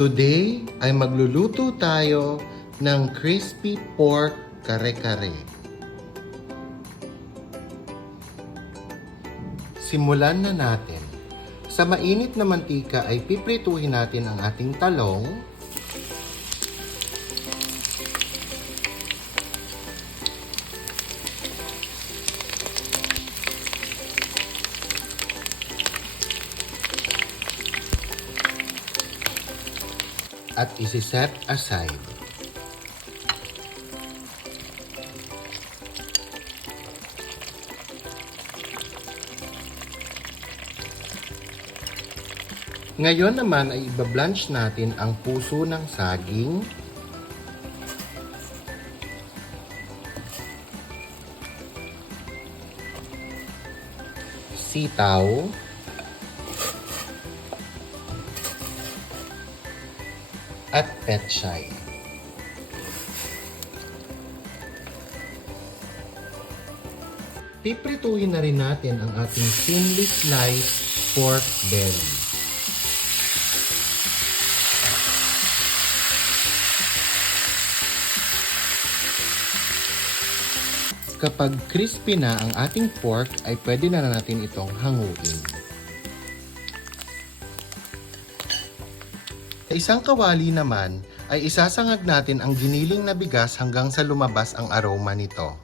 Today ay magluluto tayo ng crispy pork kare-kare. Simulan na natin. Sa mainit na mantika ay piprituhin natin ang ating talong, at isi-set aside. Ngayon naman ay ibablanch natin ang puso ng saging, sitaw, at pechay. Piprituhin na rin natin ang ating thinly sliced pork belly. Kapag crispy na ang ating pork, ay pwede na natin itong hanguin. Sa isang kawali naman, ay isasangag natin ang giniling na bigas hanggang sa lumabas ang aroma nito.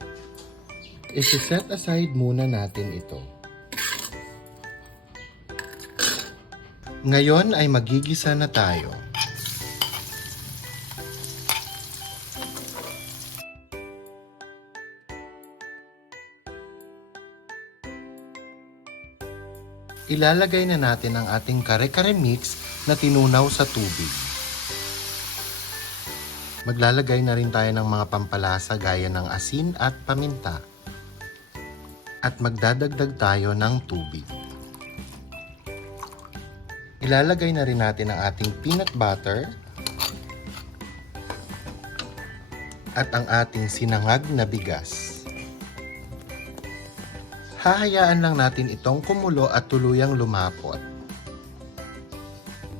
Isi-set aside muna natin ito. Ngayon ay magigisa na tayo. Ilalagay na natin ang ating kare-kare mix na tinunaw sa tubig. Maglalagay na rin tayo ng mga pampalasa gaya ng asin at paminta. At magdadagdag tayo ng tubig. Ilalagay na rin natin ang ating peanut butter at ang ating sinangag na bigas. Hahayaan lang natin itong kumulo at tuluyang lumapot.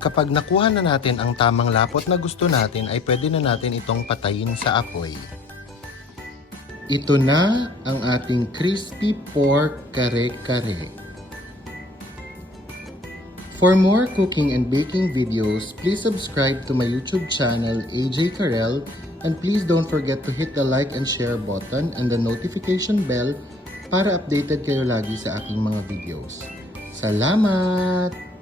Kapag nakuha na natin ang tamang lapot na gusto natin, ay pwede na natin itong patayin sa apoy. Ito na ang ating crispy pork kare-kare. For more cooking and baking videos, please subscribe to my YouTube channel, AJ Karel, and please don't forget to hit the like and share button and the notification bell para updated kayo lagi sa aking mga videos. Salamat!